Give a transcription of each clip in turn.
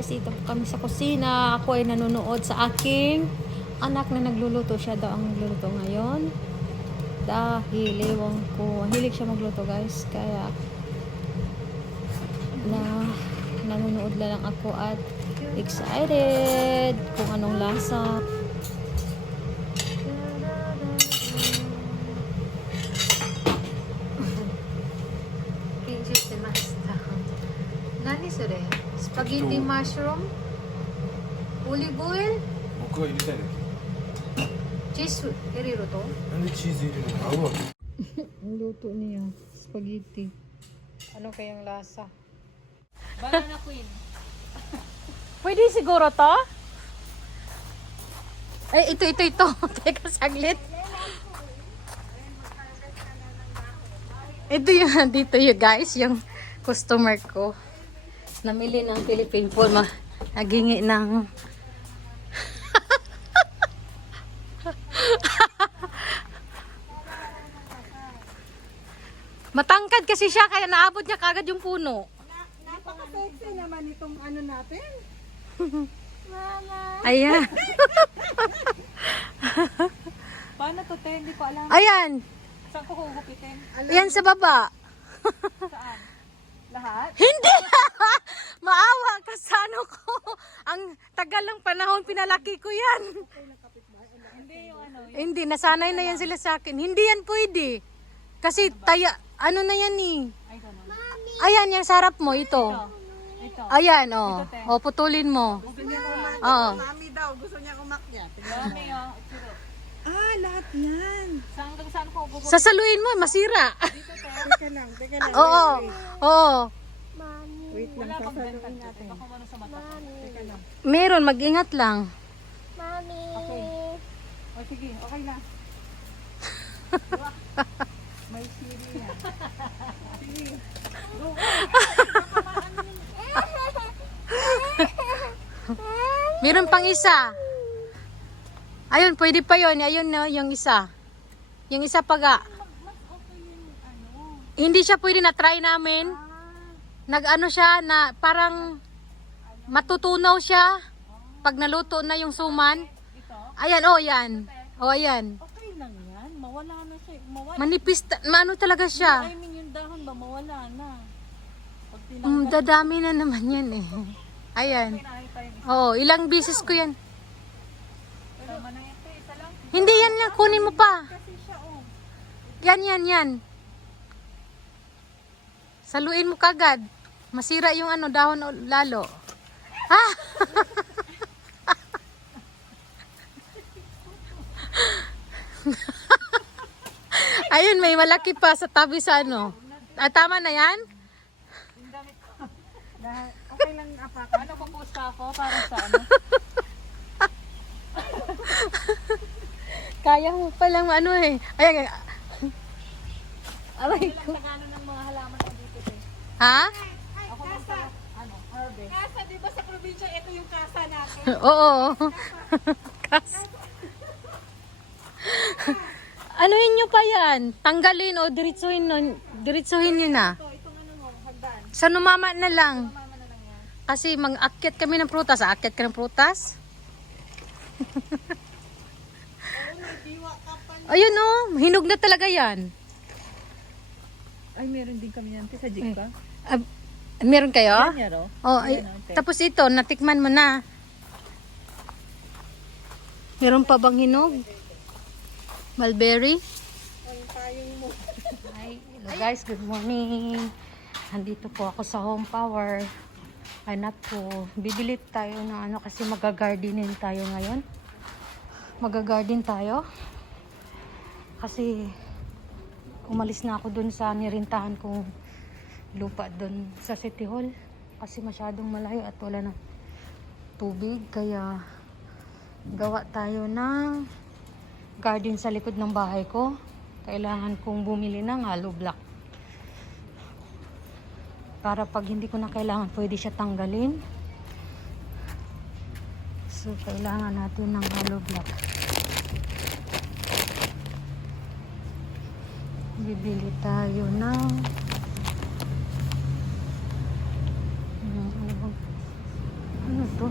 guys, ito po kami sa kusina. Ako ay nanonood sa aking anak na nagluluto. Siya daw ang nagluluto ngayon. Dahil ewan ko, hilig siya magluto guys. Kaya nanonood lang ako at excited kung anong lasa. Nani sure? Spaghetti mushroom? Olive oil? 僕は入れたいだ Cheese iriro to? けなんでチーズ入れるの合うわけ Ang luto niya, spaghetti. Ano kayang lasa? Banana queen. Pwede siguro to? Ay, ito. Teka, saglit. Ito yung, dito yung guys, yung customer ko. Namili ng Philippine food, nagingi ng matangkad kasi siya, kaya naabot niya kagad yung puno. Napaka-sexy naman itong ano natin. Mama. Ayan. Paano to, te? Hindi ko alam. Ayan. Saan ko hugupitin? Ayan sa baba. Saan? Lahat? Hindi! Maawa ka sa ano ko. Ang tagal ng panahon, pinalaki ko yan. Hindi yung ano. Hindi, nasanay na yan sila sa akin. Hindi yan pwede. Kasi taya, ano na yan eh. Ay, gano'n. Ayan, yung sarap mo, ito. Ito. Ayan, oh. O, putulin mo. Gusto niya kumakyat. Oo. Mami daw, gusto niya kumakyat. Mami, oh, itsuro. Ah, lahat yan. Saan ko gugup? Sasaluin mo, masira. Teka lang. Oo. Oo. Wait lang, Wala kang sasaluin benta dito. natin. Baka ano sa mata ko. Teka lang. Meron, mag-ingat lang. Okay. O sige, okay na. May siri yan. Sige. Meron pang isa. Ayun, pwede pa yun. Ayun no, yung isa. Yung isa paga. Hindi siya pwede na try namin. Nag-ano siya na parang matutunaw siya pag naluto na yung suman. Ayan, oh yan. Oh, ayan. Okay lang yan. Mawala na siya. Mawala. Manipis, maano talaga siya. I mean, yung dahon ba, mawala na. Pag Dadami na naman yan eh. Ayan. Oh, ilang beses ko yan. tama na ito, isa lang. Hindi yan yan, kunin mo pa. Kasi siya, oh. Yan. Saluin mo kagad. Masira yung ano, dahon lalo. Ha? Ayun, may malaki pa sa tabi sa ano. Tama na yan? Okay lang, apak. Ano kung pusta ako para sa ano? Kaya mo palang ano eh. Ayan. Aray ko. Ano ng mga halaman ko dito, eh. Ha? Ako lang sa, ano, harvest. Kasa, di ba sa probinsya, ito yung kasa natin. Oo. Anuhin nyo pa yan? Tanggalin o diritsuhin nyo na. Itong ano mo, hagdan. Sa numama na lang. Mama na lang yan. Kasi mag-akyat kami ng prutas. Aakyat ka ng prutas? Ayun o. Hinog na talaga yan. Ay, meron din kami yan. Sa Jigka. Meron kayo? Yan, oh. Oh, ay, tapos ito, natikman mo na. Meron pa bang hinog? Mulberry? Hi, hello guys, good morning. Nandito po ako sa Home Power. Hanap po. Bibili tayo ng ano kasi magagardenin tayo ngayon. Magagarden tayo. Kasi umalis na ako dun sa nirintahan kong lupa dun sa City Hall. Kasi masyadong malayo at wala ng tubig. Kaya gawa tayo ng garden sa likod ng bahay ko. Kailangan kong bumili ng hollow block. Para pag hindi ko na kailangan, pwede siya tanggalin. So, kailangan natin ng hollow block. Bibili tayo ng ano dito.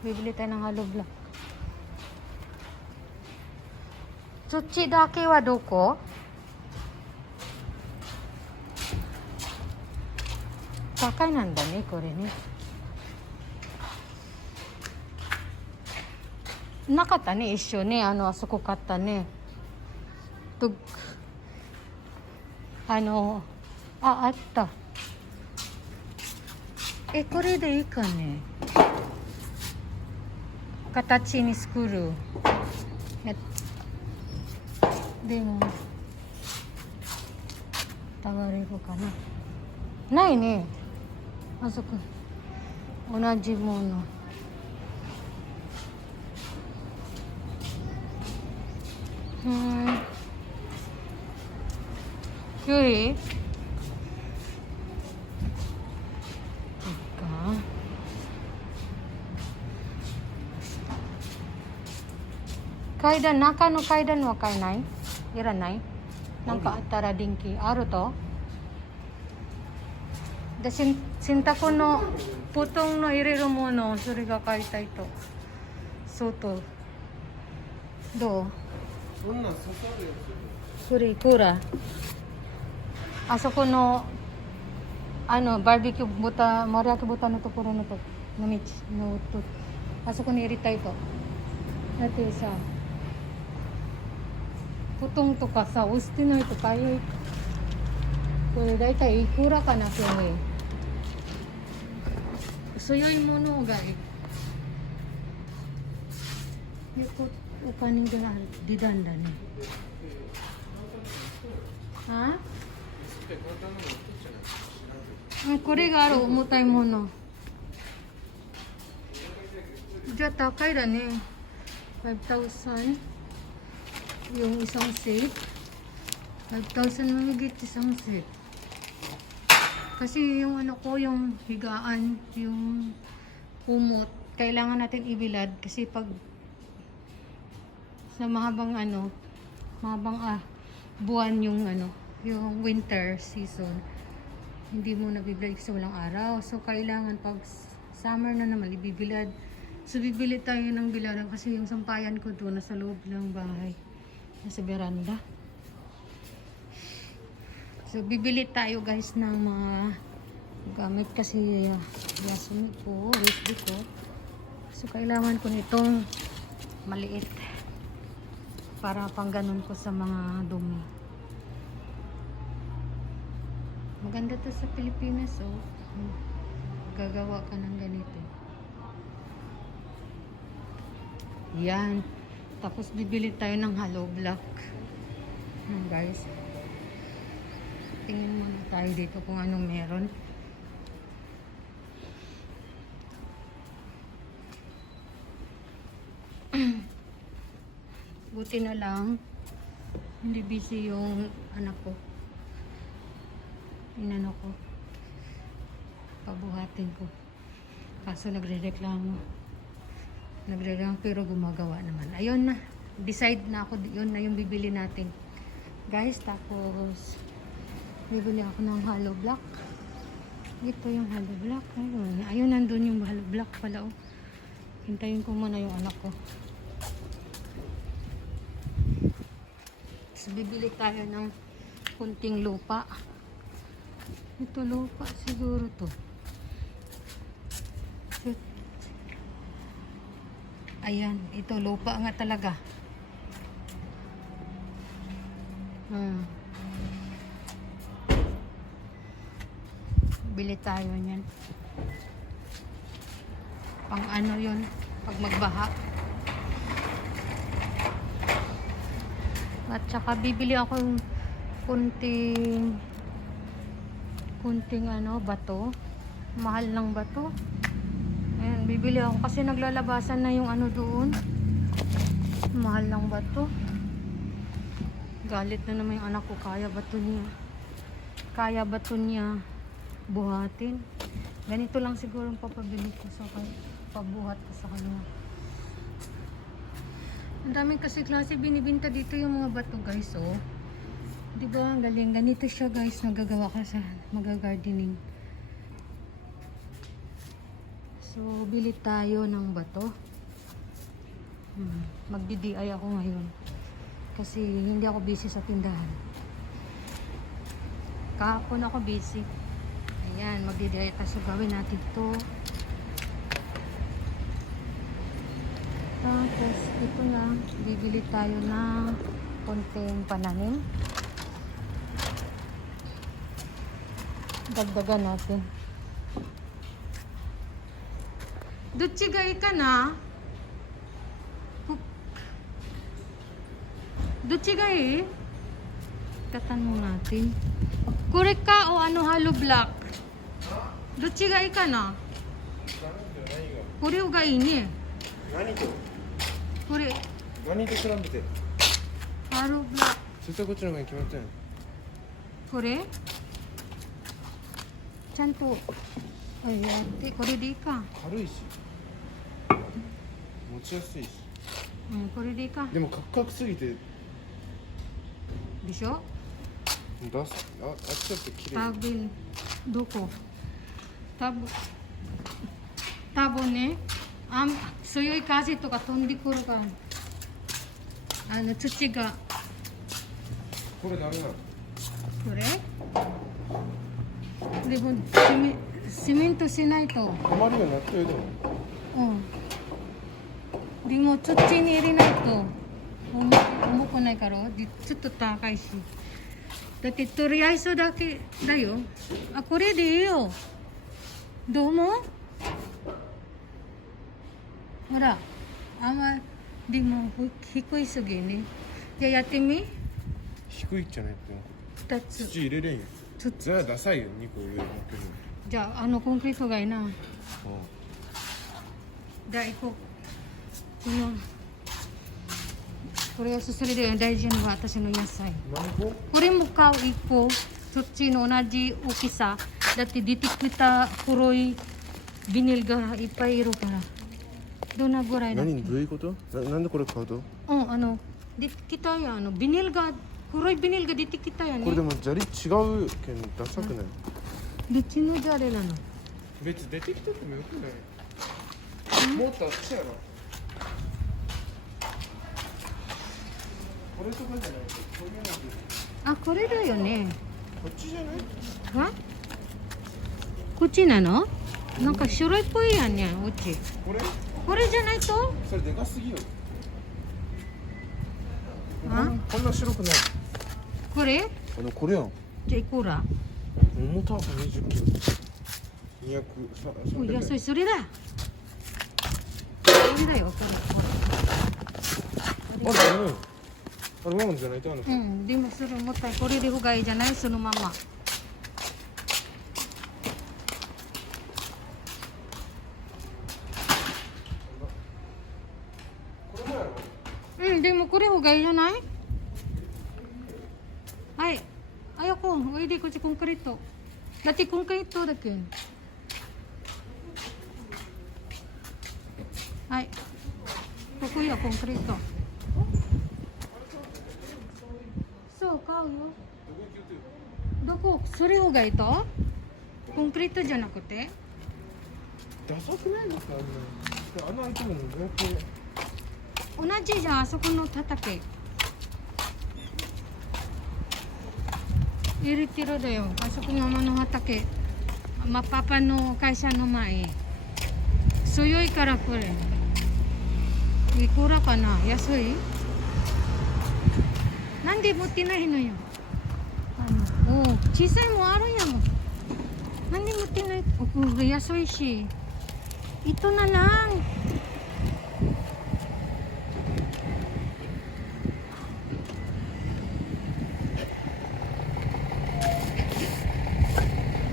Bibili tayo ng hollow block. Tsuchi dake wa doko? Takai nanda ne, kore ne. Nakata ne, issho ne. Asoko katta ne. Atta. これでいいかね。形に作る。でも、たがれるかな。ないね。あそこ。同じもの。より階段、中の階段は買えない？いらない？なんかあったら電気あると？で、洗濯の布団の入れるもの、それが買いたいと。外。どう？そんなん刺さるやそれ、クーラー。あそこの、バーベキュー豚、丸焼き豚のところの道のと、あそこに入れたいと。だってさ、布団とかさ、押してないと買え。これ大体いくらかな、今日。そういうものがお金が出たんだね。はあ？これがある重たいもの。じゃあ高いだね。5,000 yung isang set. 5,000 mahigit isang set. Kasi yung yung higaan, yung kumot, kailangan natin ibilad kasi pag sa mahabang buwan yung yung winter season, hindi mo nabibilad kasi walang araw. So kailangan pag summer na naman ibibilad. So bibili tayo ng biladan kasi yung sampayan ko doon nasa loob ng bahay, nasa veranda. So bibili tayo guys ng mga gamit kasi yasumi ko, USB ko. So kailangan ko nitong maliit para pang ganun ko sa mga dumi. Maganda to sa Pilipinas, oh. Gagawa ka ng ganito. Yan. Tapos bibili tayo ng hollow block. Guys. Tingin muna tayo dito kung anong meron. Buti na lang hindi busy yung anak ko. Inano ko. Pabuhatin ko. Kaso nagrereklamo pero gumagawa naman. Ayun na. Decide na ako. Yun na yung bibili natin. Guys, tapos bibili ako ng hollow block. Ito yung hollow block. Ayun, nandun yung hollow block pala. Oh. Hintayin ko muna yung anak ko. So, bibili tayo ng kunting lupa. Ito lupa siguro to. So, ayan, ito lupa nga talaga. Bili tayo niyan. Pang ano yun, pag magbaha. At saka bibili ako ng kunting bato. Mahal ng bato. Ayan, bibili ako kasi naglalabasan na yung doon. Mahal ng bato. Galit na naman yung anak ko. Kaya bato niya buhatin. Ganito lang siguro ang papabili ko sa pabuhat ko sa kanya. Ang daming kasi klase binibinta dito yung mga bato guys, oh. Di ba ang galing? Ganito siya guys, nagagawa ka sa magagardening. So, bili tayo ng bato. Magdi-DI ako ngayon. Kasi hindi ako busy sa tindahan. Kahapon ako busy. Ayan, magdi-DI tayo. So, gawin natin to. Tapos, ito na. Bibili tayo ng konting pananim. Dagdagan natin. Dochigay ka na? Dochigay? Tatanong natin. Korek ka o ano halo black? Dochigay ka na? Kore ga ii ne. 何と Kore 何と比べて halo black. 絶対こっちの方がいいに決まってん Kore? Chanto. Ayan. Kore di ka. 軽いし持ちやすいし Kore di ka. でもカクカクすぎて Bisho? 出すあっちだって綺麗 Tabil. Doko. Tabo ne. Suyoy kasi to ka tondi kuru ka. Ano, tsuchi ga. これダメなの Kore? De mo, simento shinai to. 困るようになってるでも De mo, tsuchi ni irinai to. Umuko nai karo. Chutto takai shi. Dati toriaiso dake da yo. Kore de ii yo. Domo? Hora. De mo, hikui sugi ne. Ja, yatte mi? 低いじゃないって2つ。土入れれんよじゃあダサいよ2個上に乗ってるじゃあ、コンクリートがいいな。のじゃあ、行こう。これはそれで大事なのは私の野菜。何個これも買う1個。そっちの同じ大きさ。だって出てきた黒いビニールがいっぱいいるから。どんなぐらいだっけ？何どういうことなんでこれ買うと出てきたやん。ビニールが、黒いビニールが出てきたやんね。これでも砂利違うけんダサくないどっちのじゃあれなの？別に出てきててもよくないもっとあっちやなこれとかじゃないとこういうのであ、これだよね。こっちじゃないはこっちなの？なんか白いっぽいやんね、うち。これこれじゃないと？それでかすぎよあこんな白くないこれ？これやんじゃあいくら？重た20キロ200おい、安い、それだ。それだよ、こあれダメよあれママじゃないとあのれ。でもそれもったい、これでほがいいじゃない、そのまま。これもやろでもこれほがいいじゃない？はい。Ayoko, hindi ko si konkrito. Dati konkrito da kin. Ay. Kukuya konkrito. So, kao yo. どこ？それほがいいと？コンクリートじゃなくて？ダサくないのかあんな開いてるのどうやって同じじゃん、あそこの畑。イリティロだよ。あそこママの畑。パパの会社の前。強いからこれ。いくらかな？安い？なんで持ってないのよ。小さいもんあるやん。なんで持ってない？安いし。Ito na lang.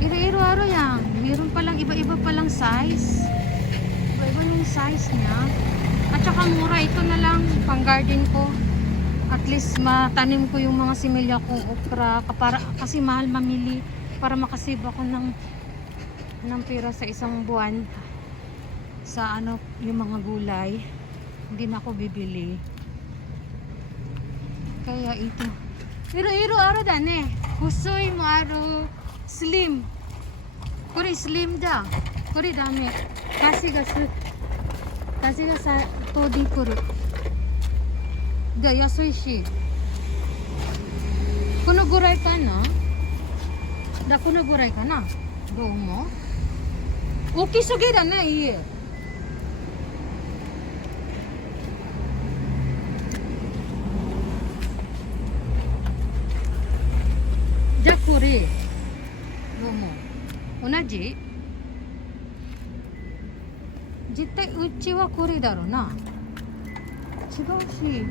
Iro-iro araw yan. Meron palang iba-iba palang size. Iba-iba yung size niya. At saka mura. Ito na lang pang garden ko. At least matanim ko yung mga similya ko, okra. Kasi mahal mamili. Para makasave ako ng pera sa isang buwan. Sa yung mga gulay. Hindi na ako bibili. Kaya ito. Iro-iro aro da ne. Husoi mo aro. Slim. Kore slim da. Kore dame. Kasi ga sa todi kuru. Da yasui shi. Kuno gurai ka na? Da kuno gurai ka na? Do mo? Okisugi da ne, iie. Ja kore. Do mo? 同じ絶対うちはこれだろうな。違うし。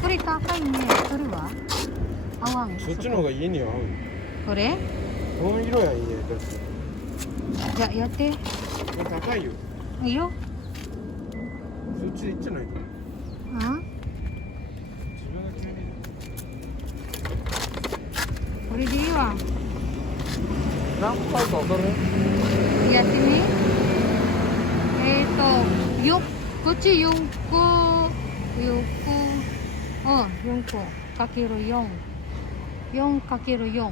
これ高いね。それは合わん。そっちの方が家には合うよ。これこの色や家だって。じゃあやって。これ高いよ。いいよ。そっちで行っちゃないと。うん自分が決める。これでいいわ。何個買うか分かる？やってみ。こっち4個。4個かける4。4かける4。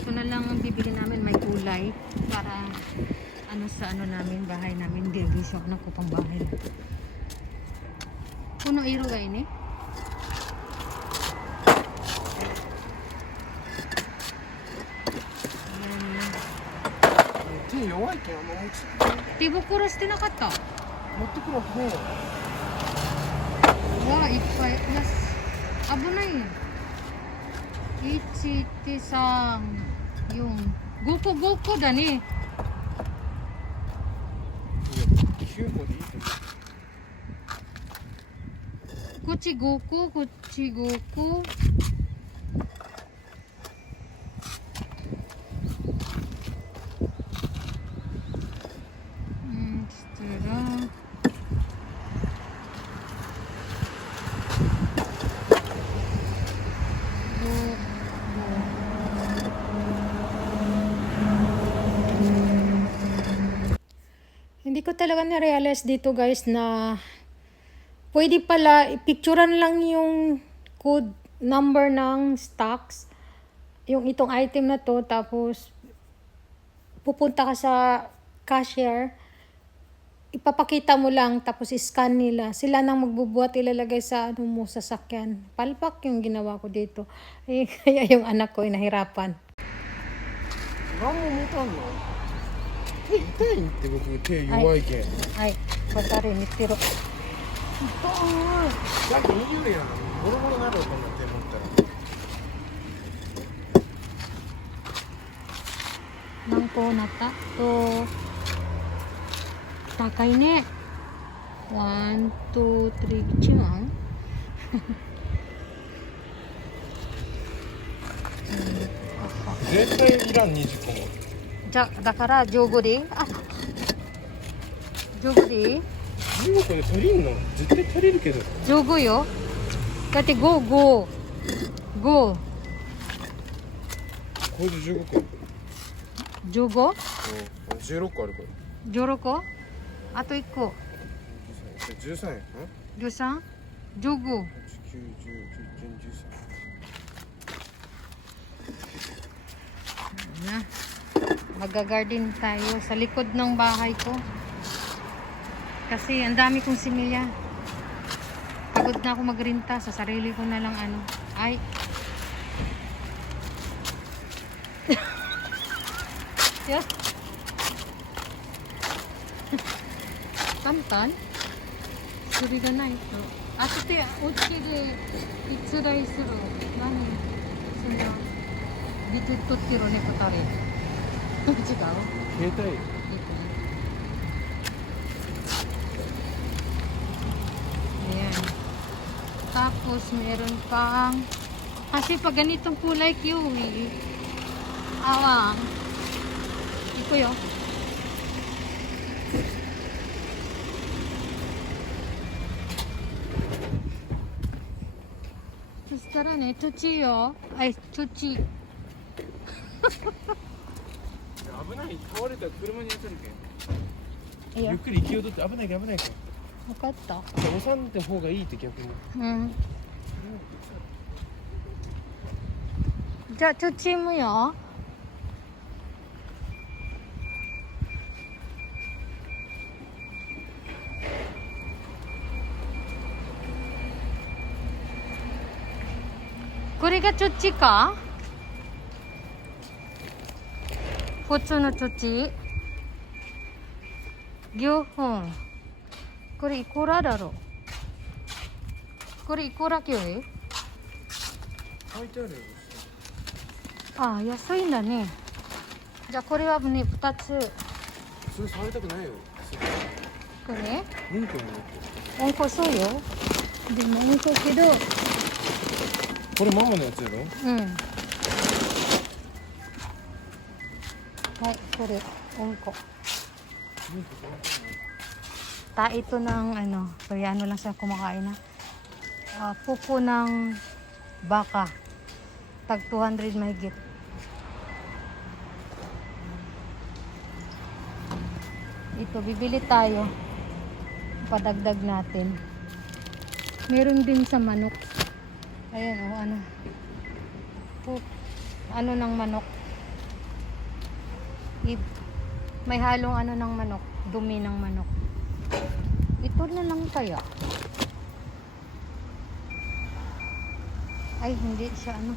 Ito na lang ang bibili namin, may kulay para ano sa ano namin, bahay namin, division na ko pang bahay. Kuno iro ga ini?手弱いけんあんま持ち手袋してなかった。わ持ってくるわけねえよ。あ、いっぱい。よし。危ないよ。1、2、3、4、5個だね。 9個でいいと思こっち5個、こっち5個。したらhindi ko talaga na-realize dito guys na pwede pala i-picturean lang yung code number ng stocks, yung itong item na to, tapos pupunta ka sa cashier, ipapakita mo lang, tapos i-scan nila. Sila nang magbubuhat, ilalagay sa ano mo, sasakyan. Palpak yung ginawa ko dito. Eh, kaya yung anak ko ay nahirapan. う。何も持たんの？手痛いって僕手弱いけん。はい、渡りにってろ。だって20やん。ボロボロなるよこんな手持ったら。何個なったと、高いね。1、2、3、1万絶対いらん20個も。じゃ、だから15で15で15個で足りんの？絶対足りるけど。15よ。だって5。これで15個。 15? 16個あるから。 16個? あと1個。 13やん。 13? 15. 8、9、10、11、12、13。 Na. Mag-garden tayo sa likod ng bahay ko. Kasi ang dami kong similya. Pagod na ako magrinta. Sa sarili ko na lang ano. Ay. Yeah. Kantan? Suri ga nai to. Ato te, uchi de itsurai suru. Nani? Suna. Ditututiro ne kotare. 違う？携帯。Ayan. Tapos meron pang kasi pag ganitong kulay kiwi. Awang. Ito yun. そしたらね、土よ。ay、土。危ない倒れたら車に当たるけんいや、ゆっくり勢い取って危ないか危ないかわかった。押さんで方がいいって逆にうん。じゃあ、土もよ。これが土か？普通の土？両本。これいくらだろう？これいくらきゅうり？書いてあるよああ、安いんだね。じゃあこれはね、2つ。それ触りたくないよこれうんこにうんこそうよ。でもうんこけど、これママのやつやろうん。はい、これ、うんこ。Ito ng ano, kaya ano lang siya kumakain na. Pupo ng baka. Tag 200 mahigit. Ito, bibili tayo. Padagdag natin. Meron din sa manok. Ayan o, ano. Ano ng manok. May halong ano ng manok. Dumi ng manok. Ito na lang kaya. Ay, hindi siya ano.